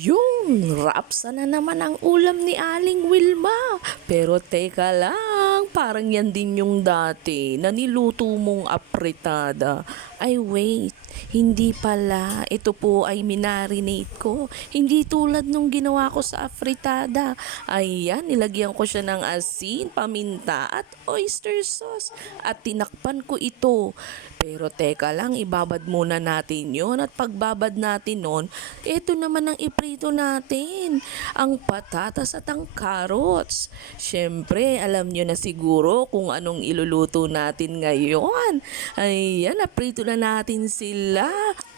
Yung rapsa na naman ang ulam ni Aling Wilma. Pero teka lang, parang yan din yung dati na niluto mong apritada. Ay wait, hindi pala. Ito po ay minarinate ko. Hindi tulad nung ginawa ko sa afritada. Ayan, nilagyan ko siya ng asin, paminta at oyster sauce. At tinakpan ko ito. Pero teka lang, ibabad muna natin yon. At pagbabad natin nun, ito naman ang iprito natin. Ang patatas at ang carrots. Siyempre, alam nyo na siguro kung anong iluluto natin ngayon. Ayan, naprito na natin sila.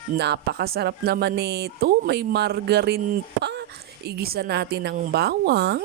Napakasarap naman nito. May margarine pa. Igisa natin ang bawang.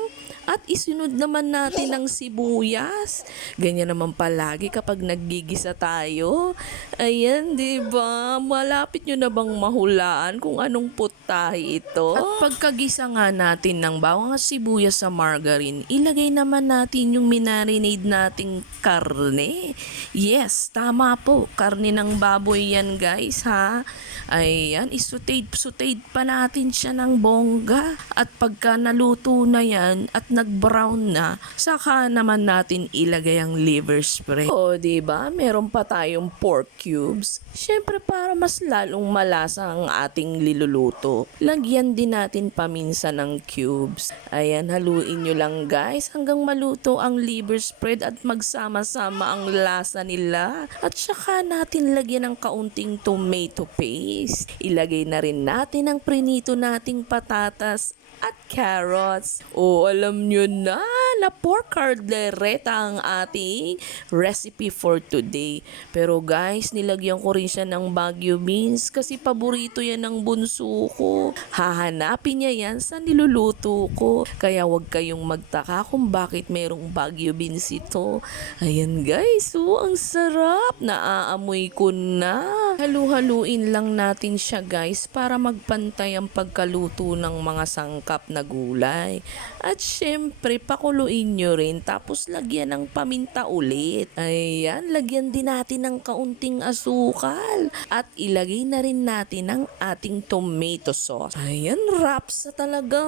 At isunod naman natin ang sibuyas. Ganyan naman palagi kapag naggigisa tayo. Ayan, di ba? Malapit nyo na bang mahulaan kung anong putahe ito? At pagkagisa nga natin ng bawang at sibuyas sa margarine, ilagay naman natin yung minarinade nating karne. Yes, tama po. Karne ng baboy yan, guys, ha? Ayan, isutade pa natin siya ng bongga. At pagka naluto na yan at nag-brown na, saka naman natin ilagay ang liver spread. O, diba? Meron pa tayong pork cubes. Siyempre, para mas lalong malasa ang ating niluluto, lagyan din natin paminsan ng cubes. Ayan, haluin nyo lang, guys, hanggang maluto ang liver spread at magsama-sama ang lasa nila. At saka natin lagyan ng kaunting tomato paste. Ilagay na rin natin ang prinito nating patatas at carrots. O, alam nyo na pork caldereta ang ating recipe for today. Pero guys, nilagyan ko rin siya ng Baguio beans kasi paborito yan ng bunso ko. Hahanapin niya yan sa niluluto ko. Kaya wag kayong magtaka kung bakit merong Baguio beans ito. Ayan guys, ang sarap. Naaamoy ko na. Halu-haluin lang natin siya guys para magpantay ang pagkaluto ng mga sangkap na gulay. At syempre, pakuluin nyo rin tapos lagyan ng paminta ulit. Ayan, lagyan din natin ng kaunting asukal. At ilagay na rin natin ang ating tomato sauce. Ayan, rapsa talaga.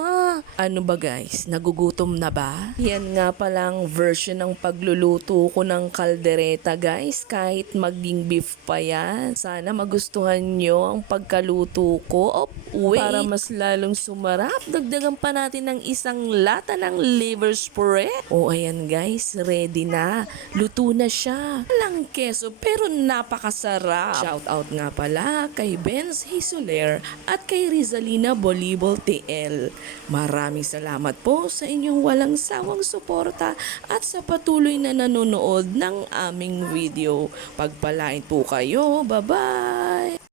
Ano ba guys, nagugutom na ba? Yan nga palang version ng pagluluto ko ng kaldereta guys, kahit maging beef pa yan. Sana magustuhan nyo ang pagkaluto ko. Oh, wait. Para mas lalong sumarap, dagdagan pa natin ng isang lata ng liver spread. O ayan guys, ready na. Luto na siya. Walang keso pero napakasarap. Shout out nga pala kay Benz Hisoler at kay Rizalina Bolibol TL. Maraming salamat po sa inyong walang sawang suporta at sa patuloy na nanonood ng aming video. Pagpalain po kayo. Bye-bye!